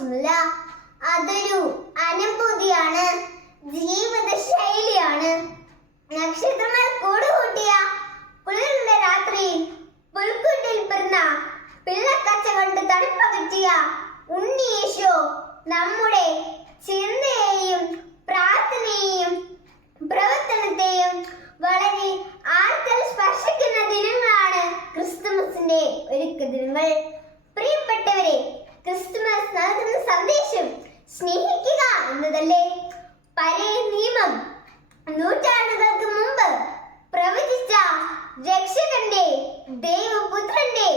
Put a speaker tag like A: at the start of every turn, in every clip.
A: ബിസ്മില്ല അതൊരു അനുഭൂതിയാണ്. ജീവിത ശൈലിയാണ് നക്ഷത്രങ്ങൾ കൂടുകൂട്ടിയ കുളിർന്ന രാത്രി പുൽക്കുട്ടിൽ പിറന്ന പിള്ളക്കച്ച കണ്ട് തണുപ്പകറ്റിയ ഉണ്ണിയേശോ നമ്മുടെ ചിന്തയെയും പ്രാർത്ഥനയെയും പ്രവർത്തനത്തെയും വളരെ ആർത്തൽ സ്പർശിക്കുന്ന ദിനങ്ങളാണ് ക്രിസ്തുമസിന്റെ ഒരുക്ക ദിനങ്ങൾ പ്രിയപ്പെട്ടവരെ ക്രിസ്തു പഴയ നിയമം നൂറ്റാണ്ടുകൾക്ക് മുമ്പ് പ്രവചിച്ച രക്ഷകന്റെ ദൈവപുത്രന്റെ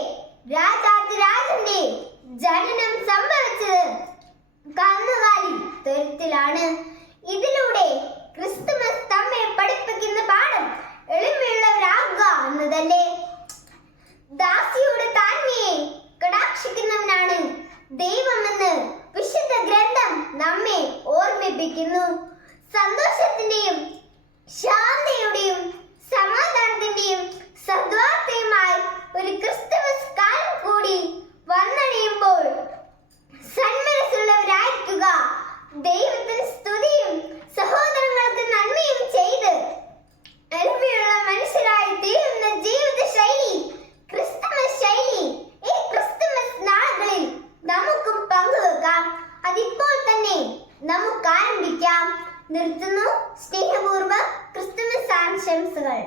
A: രാജാതിരാജന്റെ ജനനം സംഭവിച്ചത് കന്നുകാലി തരത്തിലാണ്. ഇതിലൂടെ സന്തോഷത്തിന്റെയും ശാന്തിയുടെയും സമാധാനത്തിന്റെയും സദ്വാർത്തയുമായി ഒരു ക്രിസ്തുമസ് കാലം കൂടി വന്നണിയുമ്പോൾ സന്മനസ്സുള്ളവരായിരിക്കുക. ദൈവത്തിന് സ്തുതിയും സഹോദരങ്ങൾക്ക് നന്മയും ചെയ്ത് എളിമയുള്ള മനുഷ്യരായി തീരുന്ന ജീവിത ശൈലി ക്രിസ്തുമസ് ശൈലി ഈ ക്രിസ്തുമസ് നാളുകളിൽ നമുക്കും പങ്കുവെക്കാം. അതിപ്പോൾ തന്നെ നമുക്ക് ആരംഭിക്കാം. നിർത്തുന്നു. സ്നേഹപൂർവം ക്രിസ്തുമസ് ആശംസകൾ